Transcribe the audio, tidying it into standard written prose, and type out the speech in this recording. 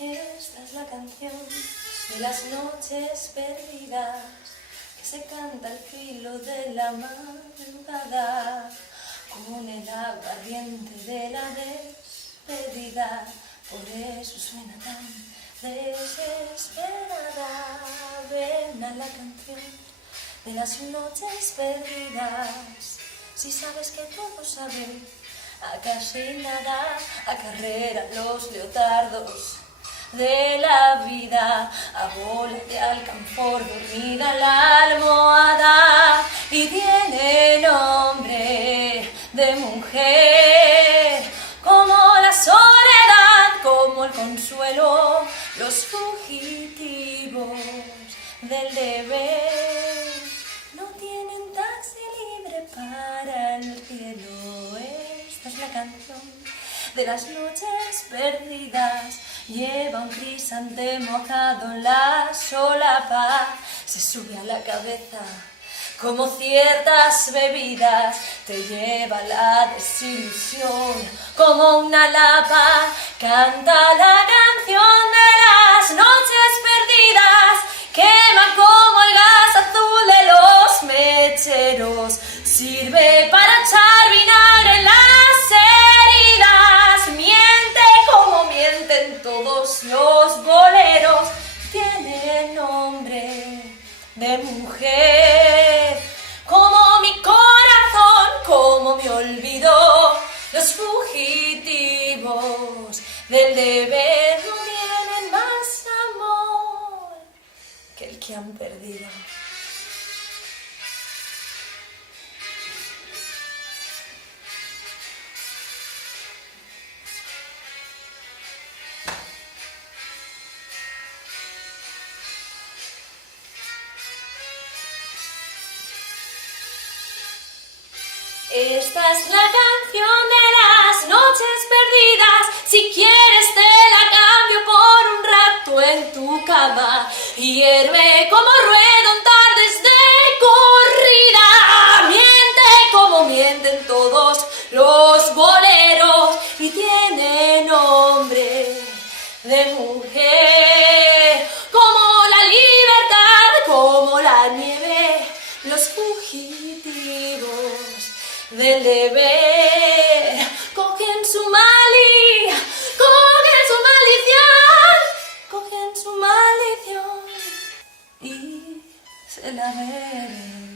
Esta es la canción de las noches perdidas que se canta al filo de la madrugada con el aguardiente de la despedida. Por eso suena tan desesperada. Ven a la canción de las noches perdidas. Si sabes que todos saben a casi nada, a carrera los leotardos de la vida, a bola de alcanfor dormida la almohada, y tiene nombre de mujer, como la soledad, como el consuelo, los fugitivos del deber no tienen taxi libre para el cielo. Esta es la canción de las noches perdidas. Lleva un crisantemo mojado en la solapa, se sube a la cabeza como ciertas bebidas, te lleva la desilusión como una lapa. Canta la canción de las noches perdidas, quema como el gas azul de los mecheros, sirve para echar vinagre en las heridas, miente como mienten todos los boleros, tiene nombre de mujer, como mi corazón, como mi olvido, los fugitivos del deber no tienen más amor que el que han perdido. Esta es la canción de las noches perdidas, si quieres te la cambio por un rato en tu cama, hierve como ruedo en tardes de corrida, miente como mienten todos los boleros, y tiene nombre de mujer, como la libertad, como la nieve, los fugitivos del deber cogen su maldición y se la beben.